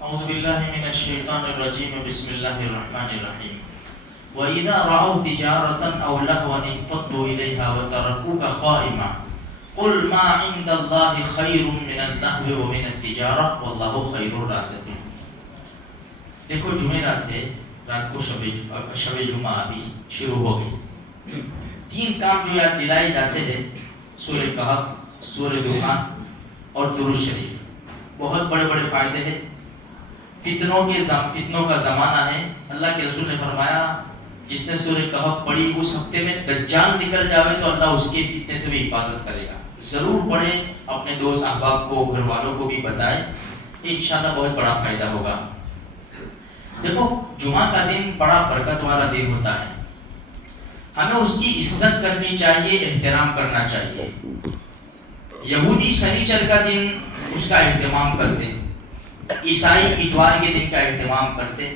اعوذ باللہ من الشیطان الرجیم بسم اللہ الرحمن الرحیم وَإِذَا رَأَوْا تِجَارَةً أَوْ لَهْوًا انفَضُّوا إِلَيْهَا وَتَرَكُوكَ قَائِمًا قُلْ مَا عِندَ اللَّهِ خَيْرٌ مِّنَ اللَّهْوِ وَمِنَ التِّجَارَةِ وَاللَّهُ خَيْرُ الرَّازِقِينَ۔ دیکھو جمعرات ہے، رات کو شب جمعہ ابھی شروع ہو گئی۔ تین کام جو یاد دلائے جاتے ہیں، سورہ کہف، سورہ دخان اور درود شریف، بہت بڑے بڑے فائدے ہیں۔ فتنوں کا زمانہ ہے۔ اللہ کے رسول نے فرمایا جس نے سورہ کہف پڑھی اس ہفتے میں دجال نکل جاوے تو اللہ اس کے فتنے سے بھی حفاظت کرے گا۔ ضرور پڑھیں، اپنے دوست احباب کو، گھر والوں کو بھی بتائیں، انشاءاللہ بہت بڑا فائدہ ہوگا۔ دیکھو جمعہ کا دن بڑا برکت والا دن ہوتا ہے، ہمیں اس کی عزت کرنی چاہیے، احترام کرنا چاہیے۔ یہودی شنیچر کا دن اس کا اہتمام کرتے، عیسائی اتوار کے دن کا اہتمام کرتے،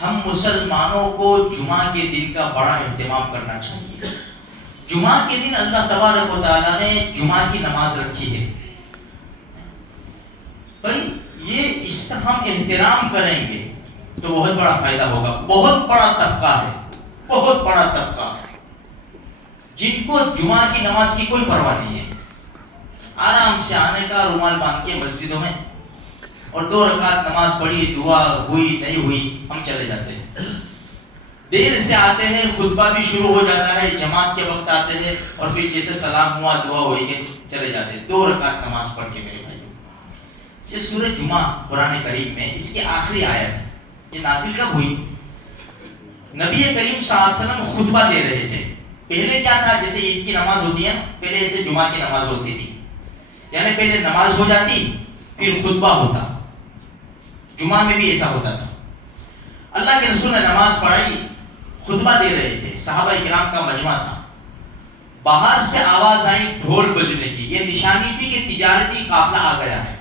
ہم مسلمانوں کو جمعہ کے دن کا بڑا اہتمام کرنا چاہیے۔ جمعہ کے دن اللہ تبارک و تعالیٰ نے جمعہ کی نماز رکھی ہے، بھائی یہ اس کا ہم احترام کریں گے تو بہت بڑا فائدہ ہوگا۔ بہت بڑا طبقہ ہے، بہت بڑا طبقہ جن کو جمعہ کی نماز کی کوئی پرواہ نہیں ہے، آرام سے آنے کا، رومال باندھ کے مسجدوں میں اور 2 رکعت نماز پڑھی، دعا ہوئی نہیں ہوئی، ہم چلے جاتے ہیں۔ دیر سے آتے ہیں، خطبہ بھی شروع ہو جاتا ہے، جماعت کے وقت آتے ہیں اور پھر جیسے سلام ہوا، دعا ہوئی کہ چلے جاتے ہیں 2 رکعت نماز پڑھ کے۔ میرے بھائیو، یہ سورہ جمعہ قرآن کریم میں اس کی آخری آیت ہے، یہ نازل کب ہوئی؟ نبی کریم صلی اللہ علیہ وسلم خطبہ دے رہے تھے۔ پہلے کیا تھا، جیسے عید کی نماز ہوتی ہے، پہلے ایسے جمعہ کی نماز ہوتی تھی، یعنی پہلے نماز ہو جاتی پھر خطبہ ہوتا۔ جمعہ میں بھی ایسا ہوتا تھا۔ اللہ کے رسول نے نماز پڑھائی، خطبہ دے رہے تھے، صحابہ کرام کا مجمع تھا، باہر سے آواز آئی ڈھول بجنے کی، یہ نشانی تھی کہ تجارتی قافلہ آ گیا ہے۔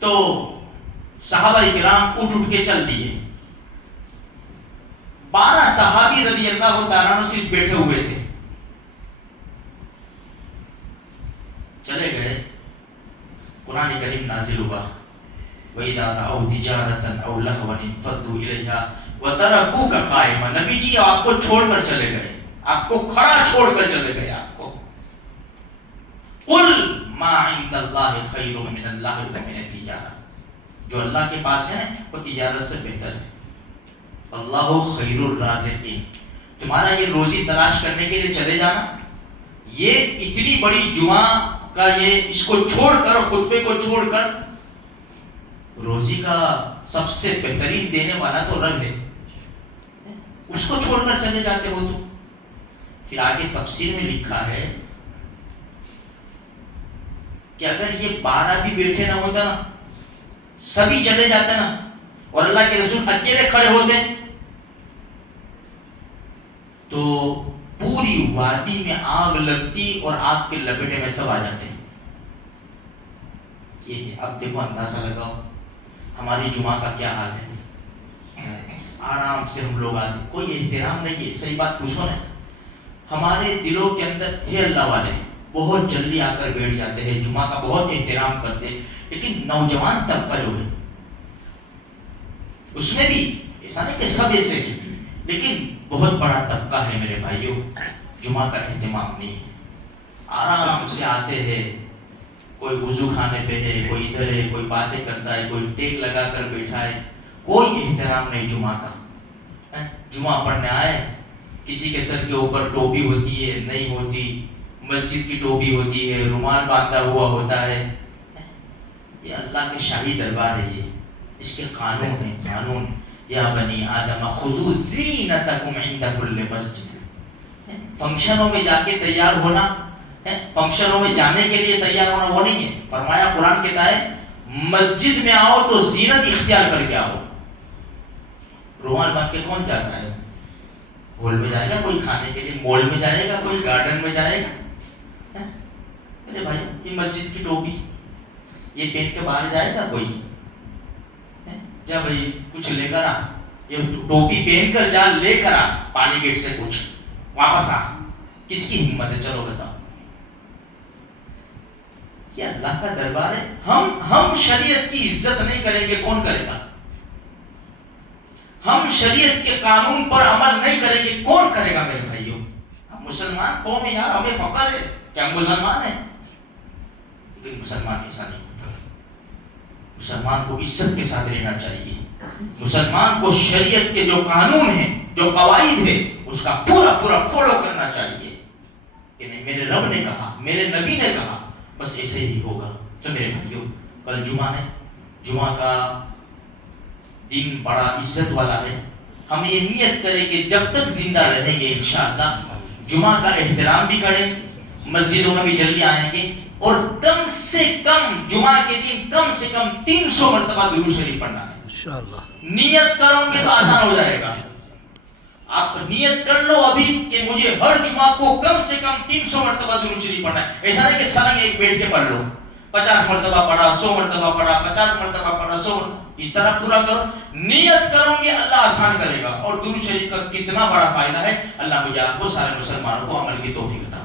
تو صحابہ کرام اٹھ کے چل دیے۔ 12 صحابی رضی اللہ تعالیٰ عنہ صرف بیٹھے ہوئے تھے، چلے گئے۔ قرآن کریم نازل ہوا، وَإِذَا رَأَوْا تِجَارَةً أَوْ لَهْوًا انفَضُّوا إِلَيْهَا وَتَرَكُوكَ قَائِمًا۔ نبی جی آپ کو چھوڑ کر چلے گئے، آپ کو کھڑا چھوڑ کر چلے گئے۔ آپ کو قُلْ مَا عِندَ اللَّهِ خَيْرٌ مِّنَ اللَّهِ وَمِنَ التِّجَارَةِ، جو اللہ کے پاس ہے وہ تجارت سے بہتر ہے۔ اللَّهُ خَيْرُ الرَّازِقِينَ، تمہارا یہ روزی تلاش کرنے کے لیے چلے جانا، یہ اتنی بڑی جمعہ کا یہ اس کو چھوڑ کر، خطبے کو چھوڑ کر، روزی کا سب سے بہترین دینے والا تو رب ہے، اس کو چھوڑ کر چلے جاتے ہو تو۔ پھر آگے تفسیر میں لکھا ہے کہ اگر یہ 12 بھی بیٹھے نہ ہوتا نا، سبھی چلے جاتے نا اور اللہ کے رسول اکیلے کھڑے ہوتے تو پوری وادی میں آگ لگتی اور آگ کے لپیٹے میں سب آ جاتے۔ یہ اب دیکھو اندازہ لگاؤ ہماری جمعہ کا کیا حال ہے۔ آرام سے ہم لوگ آتے، کوئی احترام نہیں ہے، صحیح بات پوچھو نا۔ ہمارے دلوں کے اندر ہے اللہ والے، بہت جلدی آ کر بیٹھ جاتے ہیں، جمعہ کا بہت احترام کرتے ہیں، لیکن نوجوان طبقہ جو ہے اس میں بھی ایسا نہیں کہ سب ایسے ہیں، لیکن بہت بڑا طبقہ ہے میرے بھائیوں، جمعہ کا اہتمام نہیں ہے۔ آرام سے آتے ہیں، کوئی وضو خانے پہ ہے، کوئی ادھر ہے، کوئی باتیں کرتا ہے، کوئی ٹیک لگا کر بیٹھا ہے، کوئی احترام نہیں جمعہ کا۔ جمعہ پڑھنے آئے، کسی کے سر کے اوپر ٹوپی ہوتی ہے نہیں ہوتی، مسجد کی ٹوپی ہوتی ہے، رومال باندھا ہوا ہوتا ہے۔ یہ اللہ کے شاہی دربار ہے، یہ اس کے قانون ہیں، قانون۔ یا بنی آدم خذوا زینتکم عند کل مسجد، فنکشنوں میں جا کے تیار ہونا، فنکشنوں میں جانے کے لیے تیار ہونا وہ نہیں ہے۔ فرمایا قرآن کہتا ہے مسجد میں آؤ تو زینت اختیار کر کے آؤ۔ رومال باندھ کے کون جاتا ہے؟ ہال میں جائے گا کوئی کھانے کے لیے، مال میں جائے گا کوئی، گارڈن میں جائے گا؟ ارے بھائی یہ مسجد کی ٹوپی یہ پہن کے باہر جائے گا کوئی؟ کیا بھائی کچھ لے کر آ، یہ ٹوپی پہن کر جا، لے کر آ پانی گیٹ سے کچھ، واپس آ، کس کی ہمت ہے؟ چلو بتاؤ۔ یہ اللہ کا دربار ہے. ہم شریعت کی عزت نہیں کریں گے کون کرے گا؟ ہم شریعت کے قانون پر عمل نہیں کریں گے کون کرے گا میرے بھائیوں؟ ہم مسلمان قوم ہیں یار, ہمیں فخر ہے کہ ہم مسلمان ہیں. لیکن مسلمان ایسا نہیں ہوتا. مسلمان کو عزت کے ساتھ رہنا چاہیے. مسلمان کو شریعت کے جو قانون ہیں, جو قواعد ہے, اس کا پورا فالو کرنا چاہیے کہ نہیں میرے رب نے کہا, میرے نبی نے کہا, بس ایسے ہی ہوگا. تو میرے بھائیوں کل جمعہ ہے, جمعہ کا دن بڑا عزت والا ہے. ہم یہ نیت کریں کہ جب تک زندہ رہیں گے انشاءاللہ جمعہ کا احترام بھی کریں, مسجدوں میں بھی جلدی آئیں گے, اور کم سے کم جمعہ کے دن کم سے کم 300 مرتبہ درود شریف پڑھنا ہے انشاءاللہ. نیت کرو گے تو آسان ہو جائے گا. آپ نیت کر لو ابھی کہ مجھے ہر جمعہ کو کم سے کم 300 مرتبہ درود شریف پڑھنا ہے. ایسا نہیں کہ سلنگ ایک بیٹھ کے پڑھ لو, 50 مرتبہ پڑھا, 100 مرتبہ پڑھا, 50 مرتبہ پڑھا, 100 مرتبہ, اس طرح پورا کرو. نیت کرو گے اللہ آسان کرے گا. اور درود شریف کا کتنا بڑا فائدہ ہے, اللہ مجھے آپ کو سارے مسلمانوں کو عمل کی توفیق عطا